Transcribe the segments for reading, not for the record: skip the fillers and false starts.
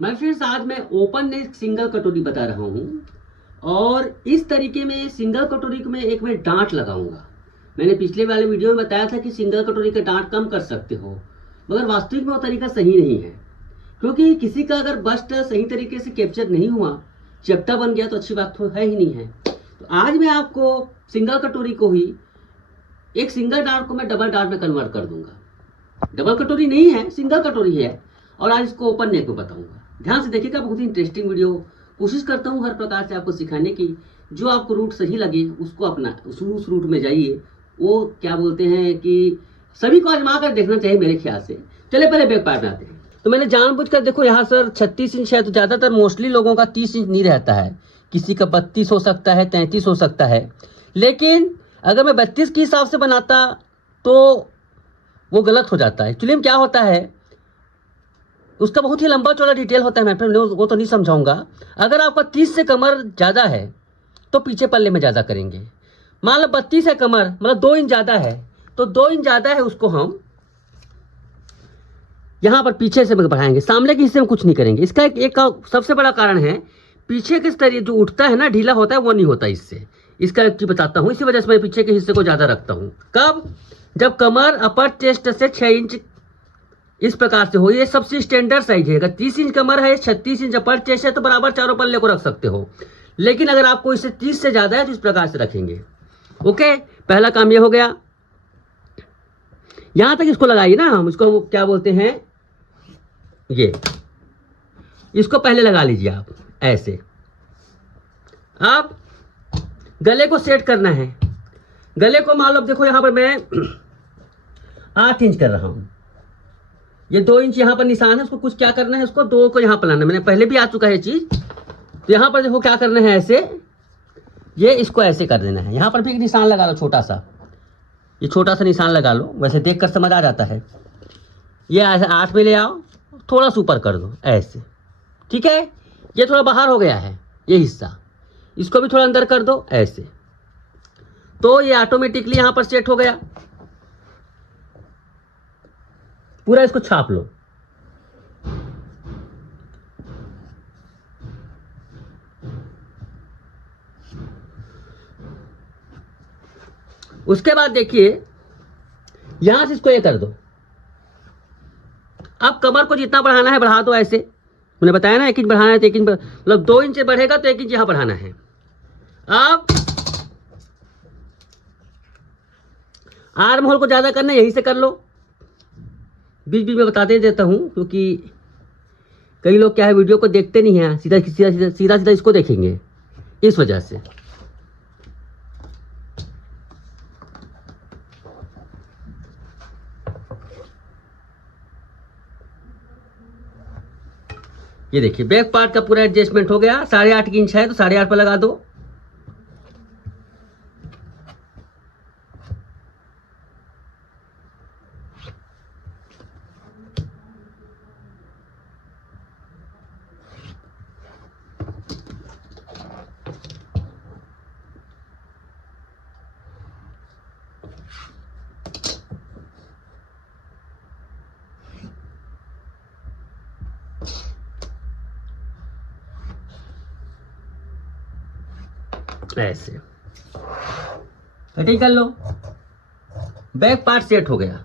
मैं फ्रेंड्स आज मैं ओपन नेक सिंगल कटोरी बता रहा हूँ और इस तरीके में सिंगल कटोरी में एक मैं डांट लगाऊंगा। मैंने पिछले वाले वीडियो में बताया था कि सिंगल कटोरी का डांट कम कर सकते हो, मगर वास्तविक में वो तरीका सही नहीं है, क्योंकि किसी का अगर बस्ट सही तरीके से कैप्चर नहीं हुआ, चपटा बन गया तो अच्छी बात तो है ही नहीं है। तो आज मैं आपको सिंगल कटोरी को ही एक सिंगल डांट को मैं डबल डांट में कन्वर्ट कर दूंगा। डबल कटोरी नहीं है, सिंगल कटोरी है, और आज इसको ओपन नेक में बताऊंगा। ध्यान से देखिएगा, बहुत ही इंटरेस्टिंग वीडियो। कोशिश करता हूँ हर प्रकार से आपको सिखाने की, जो आपको रूट सही लगे उसको अपना उस रूट में जाइए। वो क्या बोलते हैं कि सभी को आजमा कर देखना चाहिए मेरे ख्याल से। चले पहले बैक पार्ट में आते हैं। तो मैंने जानबूझकर देखो यहाँ सर 36 इंच है, तो ज़्यादातर मोस्टली लोगों का 30 इंच नहीं रहता है, किसी का 32 हो सकता है, 33 हो सकता है। लेकिन अगर मैं 32 के हिसाब से बनाता तो वो गलत हो जाता है। एक्चुअली में क्या होता है, उसका बहुत ही लंबा चौड़ा डिटेल होता है, मैं फिर वो तो नहीं समझाऊंगा। अगर आपका 30 से कमर ज़्यादा है तो पीछे पल्ले में ज़्यादा करेंगे। मान लो 32 है कमर, मतलब 2 इंच ज़्यादा है, तो 2 इंच ज़्यादा है उसको हम यहाँ पर पीछे से बढ़ाएंगे, सामने के हिस्से में कुछ नहीं करेंगे। इसका एक सबसे बड़ा कारण है, पीछे के तरह जो उठता है ना, ढीला होता है, वो नहीं होता इससे। इसका एक चीज बताता हूँ, इसी वजह से मैं पीछे के हिस्से को ज़्यादा रखता हूँ। कब? जब कमर अपर चेस्ट से 6 इंच इस प्रकार से हो, ये सबसे स्टैंडर्ड साइज है। अगर 30 इंच कमर है, 36 इंच अपर चेस्ट है, तो बराबर चारों पल्ले को रख सकते हो। लेकिन अगर आपको इससे 30 से ज़्यादा है तो इस प्रकार से रखेंगे। ओके, पहला काम ये हो गया। यहां तक इसको लगाइए ना, हम इसको क्या बोलते हैं, ये इसको पहले लगा लीजिए आप ऐसे। अब गले को सेट करना है। गले को मान लो, देखो यहां पर मैं 8 इंच कर रहा हूं, ये 2 इंच यहाँ पर निशान है। उसको कुछ क्या करना है, इसको 2 को यहाँ पर लाना। मैंने पहले भी आ चुका है चीज। तो यहाँ पर देखो क्या करना है, ऐसे ये इसको ऐसे कर देना है। यहाँ पर भी एक निशान लगा लो छोटा सा, ये छोटा सा निशान लगा लो, वैसे देख कर समझ आ जाता है। ये ऐसे 8 में ले आओ, थोड़ा सा ऊपर कर दो ऐसे, ठीक है। ये थोड़ा बाहर हो गया है ये हिस्सा, इसको भी थोड़ा अंदर कर दो ऐसे, तो ये ऑटोमेटिकली यहाँ पर सेट हो गया। पूरा इसको छाप लो। उसके बाद देखिए, यहां से इसको ये कर दो। अब कमर को जितना बढ़ाना है बढ़ा दो ऐसे। मैंने बताया ना 1 इंच बढ़ाना है तो 1 इंच, मतलब 2 इंच बढ़ेगा तो 1 इंच यहां बढ़ाना है। अब आर्म होल को ज्यादा करना है, यहीं से कर लो। बीच बीच में बताते देता हूं, क्योंकि कई लोग क्या है, वीडियो को देखते नहीं है, सीधा सीधा सीधा सीधा सीधा इसको देखेंगे, इस वजह से। ये देखिए बैक पार्ट का पूरा एडजस्टमेंट हो गया। 8.5 इंच है तो 8.5 पर लगा दो। ऐसे कटिंग कर लो, बैक पार्ट सेट हो गया।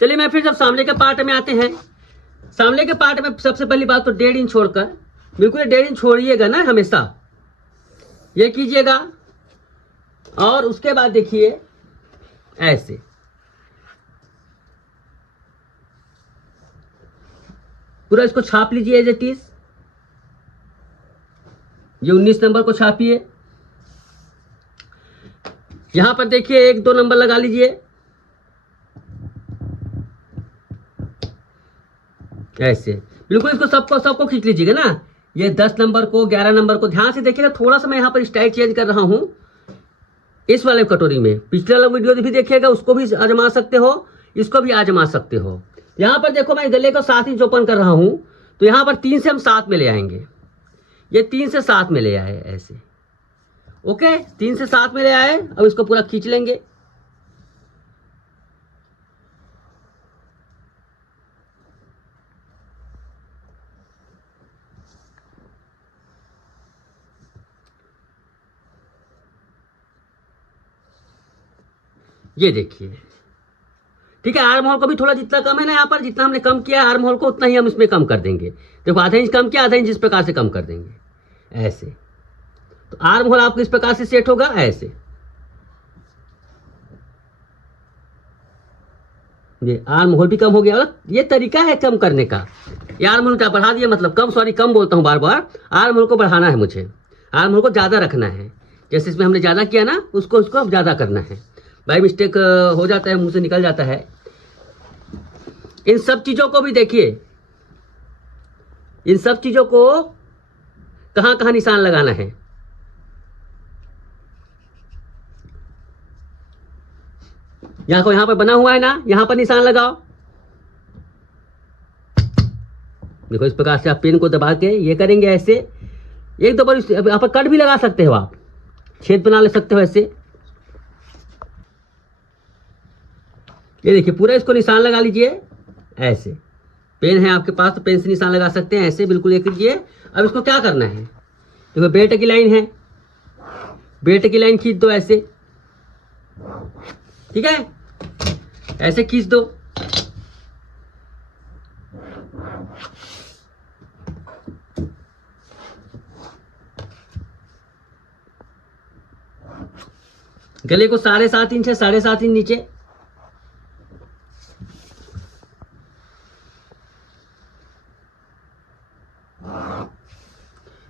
चलिए मैं फिर जब सामने के पार्ट में आते हैं। सामने के पार्ट में सबसे पहली बात तो 1.5 इंच छोड़कर, बिल्कुल 1.5 इंच छोड़िएगा ना हमेशा, ये कीजिएगा। और उसके बाद देखिए ऐसे, पूरा इसको छाप लीजिए एज इट इज। ये 19 नंबर को छापिए। यहां पर देखिए 1-2 नंबर लगा लीजिए। ऐसे बिल्कुल इसको सबको सबको खींच लीजिएगा ना। ये 10 नंबर को 11 नंबर को ध्यान से देखिएगा। थोड़ा सा मैं यहाँ पर स्टाइल चेंज कर रहा हूँ इस वाले कटोरी में। पिछले वाला वीडियो भी देखिएगा, उसको भी आजमा सकते हो, इसको भी आजमा सकते हो। यहाँ पर देखो मैं गले को 7 इंच ओपन कर रहा हूँ, तो यहाँ पर 3 से हम 7 में ले आएंगे। ये 3 से 7 में ले आए ऐसे। ओके, 3 से 7 में ले आए। अब इसको पूरा खींच लेंगे। ये देखिए, ठीक है। आर्म होल को भी थोड़ा जितना कम है ना, यहाँ पर जितना हमने कम किया है आर्म होल को, उतना ही हम इसमें कम कर देंगे। देखो आधा इंच कम किया, आधा इंच इस प्रकार से कम कर देंगे ऐसे। तो आर्म होल आपको इस प्रकार से सेट होगा ऐसे। ये आर्म होल भी कम हो गया। ये तरीका है कम करने का। ये आर्म होल क्या बढ़ा दिया, मतलब कम, सॉरी कम बोलता हूँ बार बार। आर्म होल को बढ़ाना है मुझे, आर्म होल को ज़्यादा रखना है। जैसे इसमें हमने ज़्यादा किया ना, उसको अब ज़्यादा करना है। बाई मिस्टेक हो जाता है, मुंह से निकल जाता है। इन सब चीज़ों को भी देखिए, इन सब चीज़ों को कहाँ कहाँ निशान लगाना है। यहाँ पर बना हुआ है ना, यहाँ पर निशान लगाओ। देखो इस प्रकार से आप पेन को दबा के ये करेंगे ऐसे। एक दो बार यहाँ पर कट भी लगा सकते हो, आप छेद बना ले सकते हो ऐसे। ये देखिए पूरा इसको निशान लगा लीजिए ऐसे। पेन है आपके पास तो पेन से निशान लगा सकते हैं ऐसे, बिल्कुल ये कीजिए। अब इसको क्या करना है, देखो बेल्ट की लाइन है, बेल्ट की लाइन खींच दो ऐसे, ठीक है, ऐसे खींच दो। गले को 7.5 इंच है, 7.5 इंच नीचे।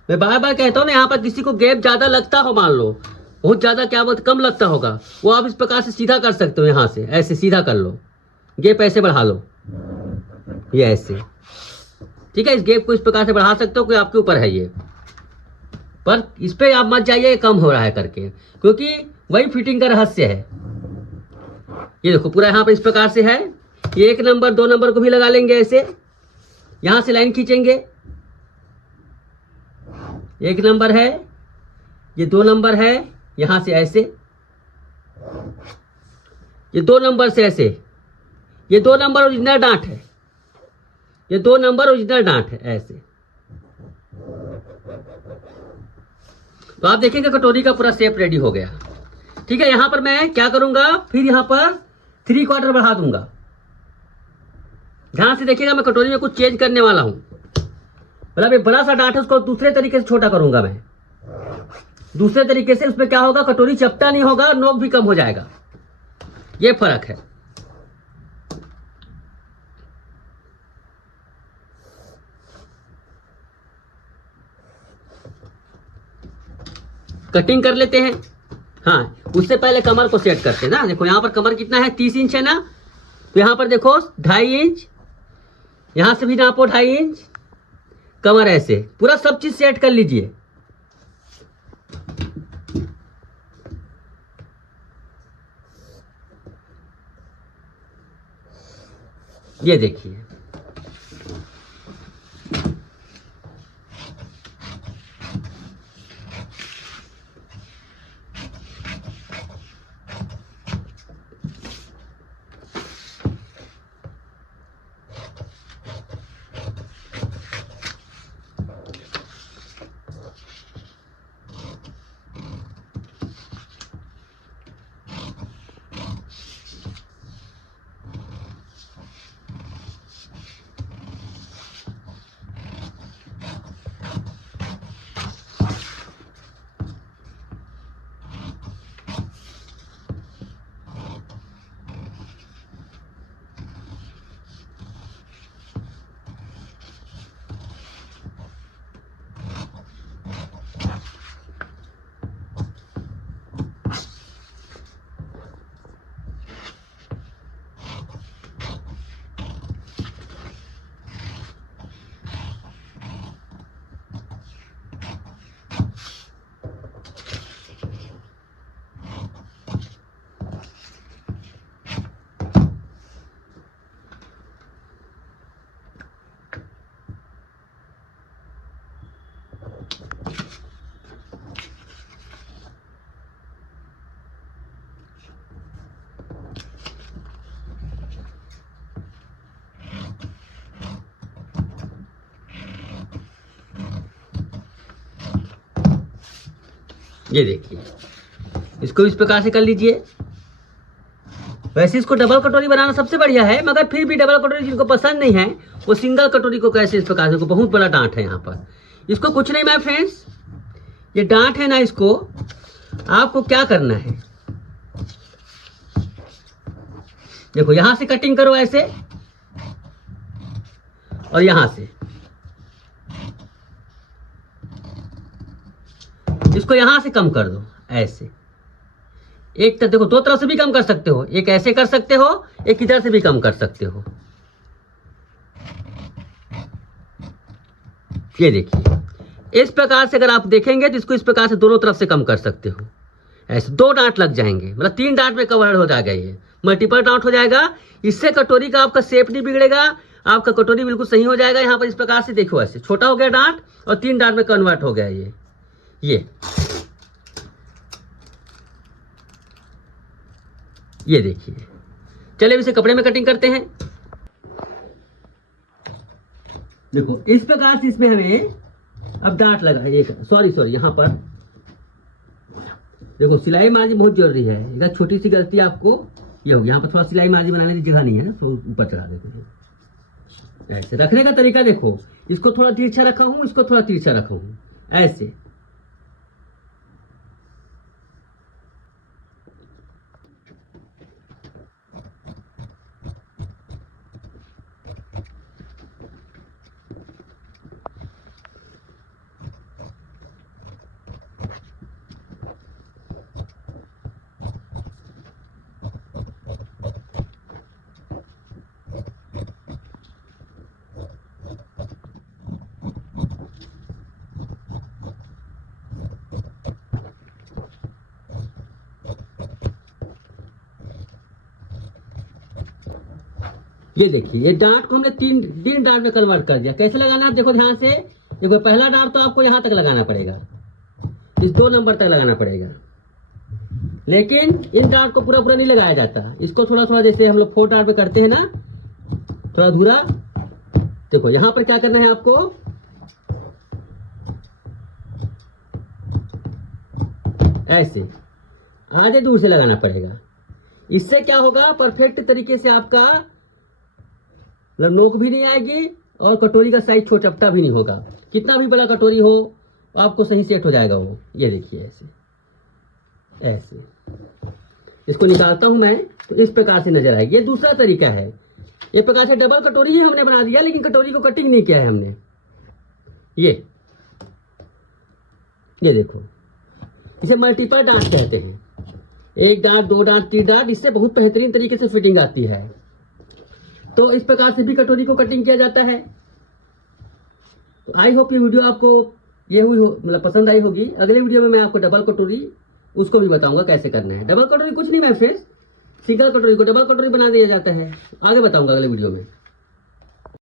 मैं बार बार कहता हूँ ना, यहाँ पर किसी को गैप ज्यादा लगता हो, मान लो बहुत ज्यादा, क्या बहुत कम लगता होगा, वो आप इस प्रकार से सीधा कर सकते हो। यहाँ से ऐसे सीधा कर लो, गैप ऐसे बढ़ा लो, ये ऐसे, ठीक है। इस गैप को इस प्रकार से बढ़ा सकते हो, कोई आपके ऊपर है ये। पर इस पे आप मत जाइए कम हो रहा है करके, क्योंकि वही फिटिंग का रहस्य है। ये देखो पूरा यहाँ पर इस प्रकार से है। ये 1 नंबर 2 नंबर को भी लगा लेंगे ऐसे। यहाँ से लाइन खींचेंगे, 1 नंबर है, ये 2 नंबर है, यहाँ से ऐसे, ये 2 नंबर से ऐसे। ये 2 नंबर ओरिजिनल डांट है, ये 2 नंबर ओरिजिनल डांट है ऐसे। तो आप देखेंगे कटोरी का पूरा शेप रेडी हो गया, ठीक है। यहां पर मैं क्या करूंगा, फिर यहां पर 3/4 बढ़ा दूंगा। ध्यान से देखिएगा, मैं कटोरी में कुछ चेंज करने वाला हूं। मतलब एक बड़ा सा डांट है, उसको दूसरे तरीके से छोटा करूंगा मैं। दूसरे तरीके से उसमें क्या होगा, कटोरी चपटा नहीं होगा, नोक भी कम हो जाएगा। ये फर्क है। कटिंग कर लेते हैं। हाँ, उससे पहले कमर को सेट करते हैं ना। देखो यहाँ पर कमर कितना है, 30 इंच है ना, तो यहाँ पर देखो 2.5 इंच, यहाँ से भी नापो 2.5 इंच, कमर ऐसे पूरा सब चीज सेट कर लीजिए। ये देखिए, ये देखिए, इसको इस प्रकार से कर लीजिए। वैसे इसको डबल कटोरी बनाना सबसे बढ़िया है, मगर फिर भी डबल कटोरी जिनको पसंद नहीं है वो सिंगल कटोरी को कैसे इस प्रकार से, बहुत बड़ा डांट है यहाँ पर। इसको कुछ नहीं माय फ्रेंड्स, ये डांट है ना, इसको आपको क्या करना है, देखो यहां से कटिंग करो ऐसे, और यहां से इसको यहां से कम कर दो ऐसे। एक तरफ देखो, दो तरफ से भी कम कर सकते हो, एक ऐसे कर सकते हो, एक इधर से भी कम कर सकते हो। ये देखिए, इस प्रकार से अगर आप देखेंगे तो इसको इस प्रकार से दोनों तरफ से कम कर सकते हो। ऐसे 2 डांट लग जाएंगे, मतलब 3 डांट में कवर हो जाएगा, ये मल्टीपल डांट हो जाएगा। इससे कटोरी का आपका शेप नहीं बिगड़ेगा, आपका कटोरी बिल्कुल सही हो जाएगा। यहाँ पर इस प्रकार से देखो, ऐसे छोटा हो गया डांट और 3 डांट में कन्वर्ट हो गया ये देखिए। चलिए इसे कपड़े में कटिंग करते हैं। देखो इस प्रकार से इसमें हमें अब डांट लगा, एक सॉरी यहाँ पर देखो सिलाई मार्जी बहुत जरूरी है। अगर छोटी सी गलती आपको ये होगी, यहाँ पर थोड़ा सिलाई मार्जी बनाने की जगह नहीं है ना, तो ऊपर चढ़ा देखो। ऐसे रखने का तरीका देखो, इसको थोड़ा तिरछा रखा हूँ, इसको थोड़ा तिरछा रखा हूँ, ऐसे। ये देखिए, ये डांट को हमने तीन डांट में कन्वर्ट कर दिया। कैसे लगाना है देखो ध्यान से। देखो पहला डांट तो आपको यहां तक लगाना पड़ेगा, इस 2 नंबर तक लगाना पड़ेगा, लेकिन इन डांट को पूरा नहीं लगाया जाता। इसको थोड़ा थोड़ा, जैसे हम लोग 4 डांट में करते हैं ना, थोड़ा अधूरा। देखो यहां पर क्या करना है आपको, ऐसे आधे दूर से लगाना पड़ेगा। इससे क्या होगा, परफेक्ट तरीके से आपका नोक भी नहीं आएगी और कटोरी का साइज छोटा भी नहीं होगा। कितना भी बड़ा कटोरी हो आपको सही सेट हो जाएगा वो। ये देखिए ऐसे इसको निकालता हूं मैं, तो इस प्रकार से नजर आएगी। ये दूसरा तरीका है। इस प्रकार से डबल कटोरी ही हमने बना दिया, लेकिन कटोरी को कटिंग नहीं किया है हमने। ये देखो, इसे मल्टीपल डांट कहते हैं। 1 डांट, 2 डांट, 3 डांट, इससे बहुत बेहतरीन तरीके से फिटिंग आती है। तो इस प्रकार से भी कटोरी को कटिंग किया जाता है। तो आई होप ये वीडियो आपको ये हुई हो, मतलब पसंद आई होगी। अगले वीडियो में मैं आपको डबल कटोरी उसको भी बताऊंगा कैसे करना है। डबल कटोरी कुछ नहीं मैं फ्रेंड्स, सिंगल कटोरी को डबल कटोरी बना दिया जाता है। आगे बताऊंगा अगले वीडियो में।